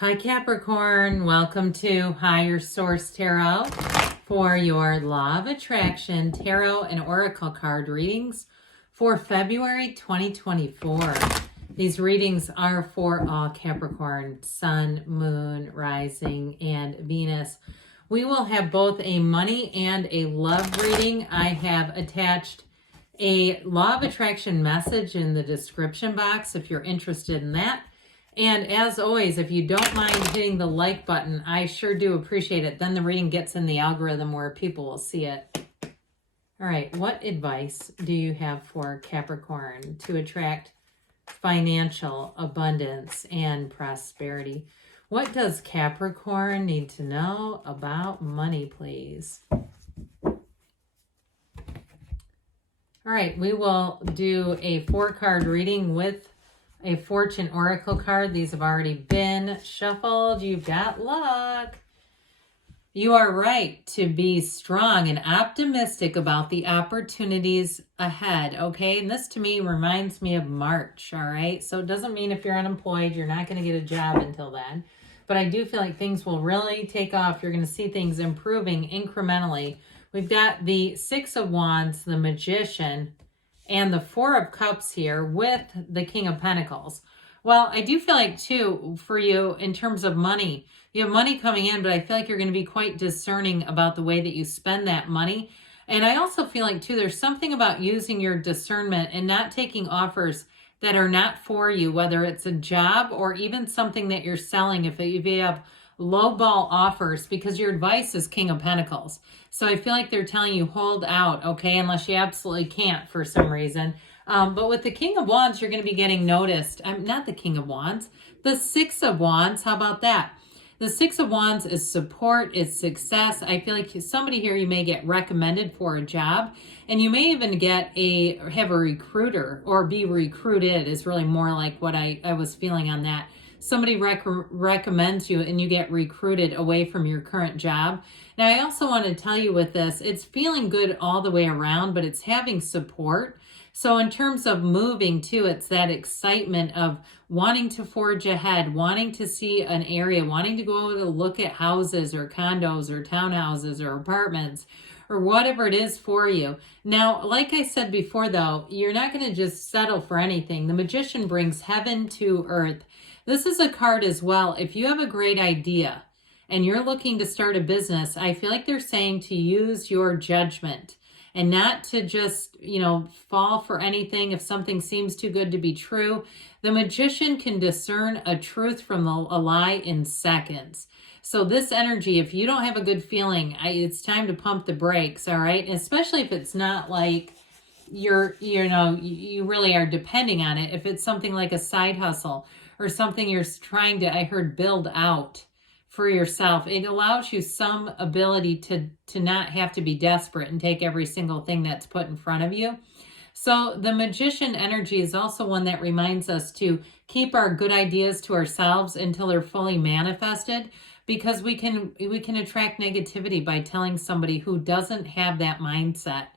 Hi Capricorn, welcome to Higher Source Tarot for your Law of Attraction Tarot and Oracle card readings for February 2024. These readings are for all Capricorn, Sun, Moon, Rising, and Venus. We will have both a money and a love reading. I have attached a Law of Attraction message in the description box if you're interested in that. And as always, if you don't mind hitting the like button, I sure do appreciate it. Then the reading gets in the algorithm where people will see it. All right, what advice do you have for Capricorn to attract financial abundance and prosperity? What does Capricorn need to know about money, please? All right, we will do a 4-card reading with a Fortune Oracle card. These have already been shuffled. You've got luck. You are right to be strong and optimistic about the opportunities ahead, okay? And this to me reminds me of March, all right? So it doesn't mean if you're unemployed, you're not going to get a job until then. But I do feel like things will really take off. You're going to see things improving incrementally. We've got the 6 of Wands, the Magician, and the 4 of Cups here with the King of Pentacles. Well, I do feel like, too, for you, in terms of money, you have money coming in, but I feel like you're going to be quite discerning about the way that you spend that money. And I also feel like, too, there's something about using your discernment and not taking offers that are not for you, whether it's a job or even something that you're selling. If you have lowball offers, because your advice is King of Pentacles. So I feel like they're telling you hold out, okay, unless you absolutely can't for some reason. But with the King of Wands, you're going to be getting noticed. Not the King of Wands, the 6 of Wands. How about that? The 6 of Wands is support, it's success. I feel like somebody here, you may get recommended for a job, and you may even have a recruiter or be recruited is really more like what I was feeling on that. Somebody recommends you and you get recruited away from your current job. Now, I also want to tell you with this, it's feeling good all the way around, but it's having support. So in terms of moving too, it's that excitement of wanting to forge ahead, wanting to see an area, wanting to go to look at houses or condos or townhouses or apartments or whatever it is for you. Now, like I said before, though, you're not going to just settle for anything. The Magician brings heaven to earth. This is a card as well. If you have a great idea and you're looking to start a business, I feel like they're saying to use your judgment and not to just, fall for anything if something seems too good to be true. The Magician can discern a truth from a lie in seconds. So this energy, if you don't have a good feeling, it's time to pump the brakes, all right? Especially if it's not like you really are depending on it. If it's something like a side hustle or something you're trying to, I heard, build out for yourself, it allows you some ability to not have to be desperate and take every single thing that's put in front of you. So the Magician energy is also one that reminds us to keep our good ideas to ourselves until they're fully manifested, because we can attract negativity by telling somebody who doesn't have that mindset,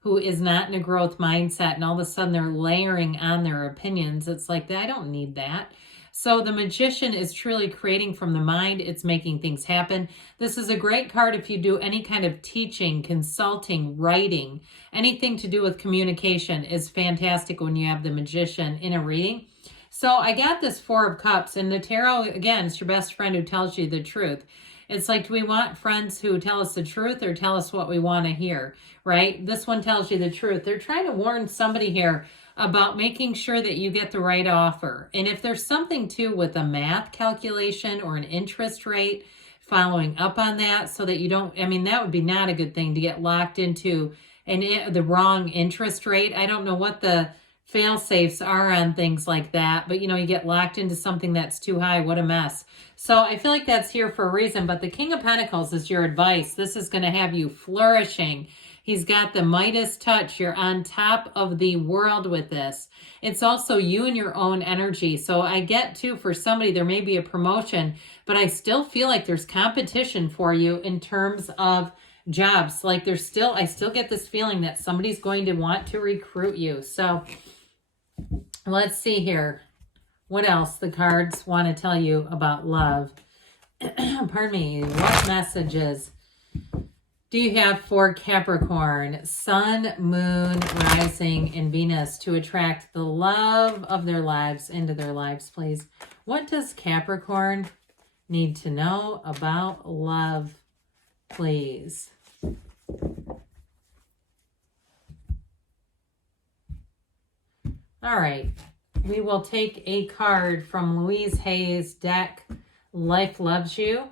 who is not in a growth mindset, and all of a sudden they're layering on their opinions. It's like, I don't need that. So the Magician is truly creating from the mind. It's making things happen. This is a great card if you do any kind of teaching, consulting, writing, anything to do with communication is fantastic when you have the Magician in a reading. So I got this 4 of Cups, and the tarot, again, it's your best friend who tells you the truth. It's like, do we want friends who tell us the truth or tell us what we want to hear, right? This one tells you the truth. They're trying to warn somebody here about making sure that you get the right offer. And if there's something too with a math calculation or an interest rate, following up on that so that you don't, that would be not a good thing to get locked into the wrong interest rate. I don't know what the fail safes are on things like that, but you get locked into something that's too high. What a mess. So I feel like that's here for a reason, but the King of Pentacles is your advice. This is going to have you flourishing. He's got the Midas touch. You're on top of the world with this. It's also you and your own energy. So I get too, for somebody, there may be a promotion, but I still feel like there's competition for you in terms of jobs. Like I still get this feeling that somebody's going to want to recruit you. So let's see here. what else the cards want to tell you about love. Pardon me. What messages do you have for Capricorn, Sun, Moon, Rising, and Venus to attract the love of their lives into their lives, please? What does Capricorn need to know about love, please? All right. We will take a card from Louise Hay's deck, Life Loves You.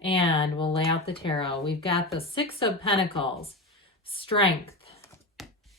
And we'll lay out the tarot. We've got the Six of Pentacles, Strength,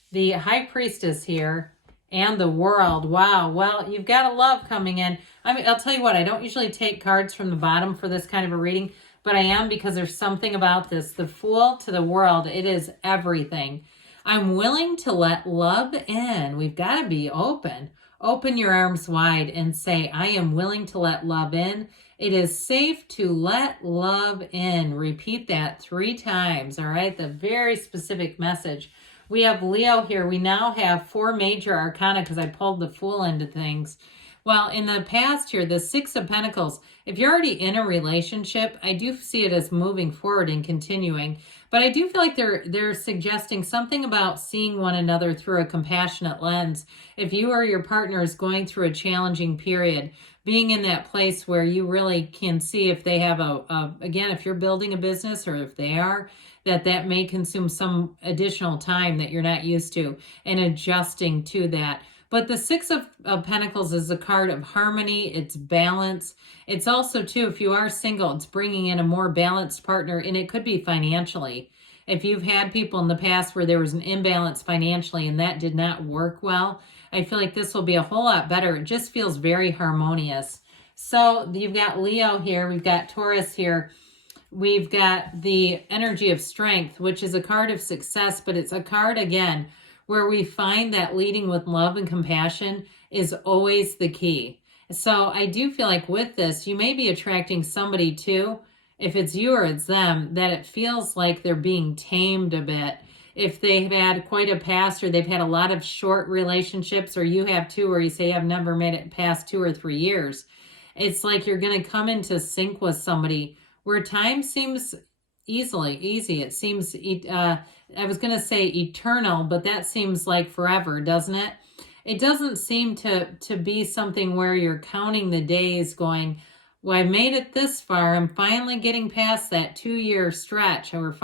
the High Priestess here, and the World. Wow. Well, you've got a love coming in. I mean, I'll tell you what, I don't usually take cards from the bottom for this kind of a reading, but I am because there's something about this. The Fool to the World. It is everything. I'm willing to let love in. We've got to be open. Open your arms wide and say, I am willing to let love in. It is safe to let love in. Repeat that 3 times, all right? The very specific message. We have Leo here. We now have 4 major arcana because I pulled the Fool into things. Well, in the past here, the Six of Pentacles, if you're already in a relationship, I do see it as moving forward and continuing. But I do feel like they're suggesting something about seeing one another through a compassionate lens. If you or your partner is going through a challenging period, being in that place where you really can see if they have again, if you're building a business or if they are, that may consume some additional time that you're not used to and adjusting to that. But the Six of Pentacles is a card of harmony. It's balance. It's also, too, if you are single, it's bringing in a more balanced partner, and it could be financially. If you've had people in the past where there was an imbalance financially and that did not work well, I feel like this will be a whole lot better. It just feels very harmonious. So you've got Leo here. We've got Taurus here. We've got the energy of strength, which is a card of success, but it's a card, again, where we find that leading with love and compassion is always the key. So I do feel like with this, you may be attracting somebody too, if it's you or it's them, that it feels like they're being tamed a bit. If they've had quite a past or they've had a lot of short relationships, or you have too, where you say I've never made it past 2 or 3 years, it's like you're going to come into sync with somebody where time seems easy. It seems, I was going to say eternal, but that seems like forever, doesn't it? It doesn't seem to be something where you're counting the days going, well, I made it this far. I'm finally getting past that 2-year stretch. Or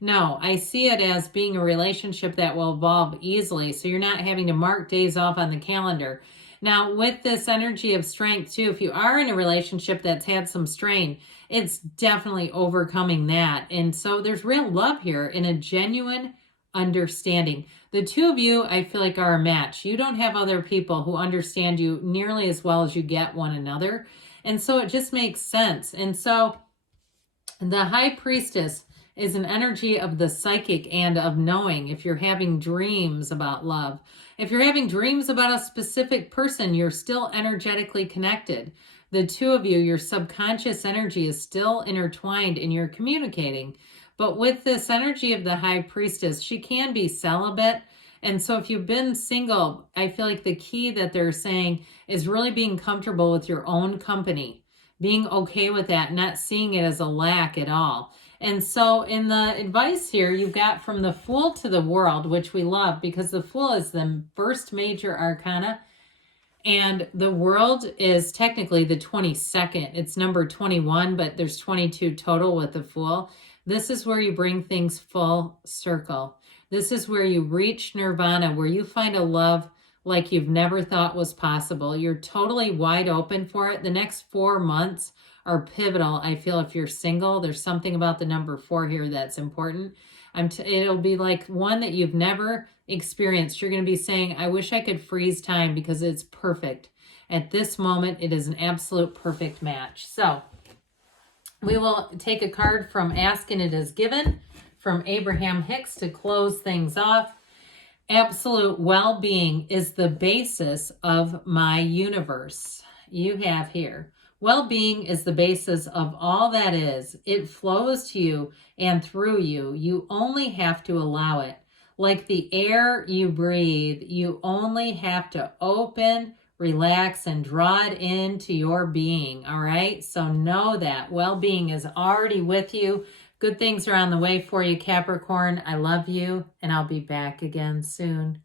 no, I see it as being a relationship that will evolve easily. So you're not having to mark days off on the calendar. Now, with this energy of strength too, if you are in a relationship that's had some strain, it's definitely overcoming that. And so there's real love here and a genuine understanding. The two of you, I feel like, are a match. You don't have other people who understand you nearly as well as you get one another. And so it just makes sense. And so the High Priestess is an energy of the psychic and of knowing. If you're having dreams about love, if you're having dreams about a specific person, you're still energetically connected. The two of you, your subconscious energy is still intertwined and you're communicating. But with this energy of the High Priestess, she can be celibate. And so if you've been single, I feel like the key that they're saying is really being comfortable with your own company, being okay with that, not seeing it as a lack at all. And so in the advice here, you've got from the Fool to the World, which we love because the Fool is the first major arcana and the World is technically the 22nd. It's number 21, but there's 22 total with the Fool. This is where you bring things full circle. This is where you reach nirvana, where you find a love like you've never thought was possible. You're totally wide open for it. The next 4 months are pivotal. I feel if you're single, there's something about the number 4 here that's important. It'll be like one that you've never experienced. You're going to be saying, I wish I could freeze time because it's perfect. At this moment, it is an absolute perfect match. So we will take a card from Ask and It Is Given from Abraham Hicks to close things off. Absolute well-being is the basis of my universe. You have here. Well-being is the basis of all that is. It flows to you and through you. You only have to allow it. Like the air you breathe, you only have to open, relax, and draw it into your being, all right? So know that well-being is already with you. Good things are on the way for you, Capricorn. I love you, and I'll be back again soon.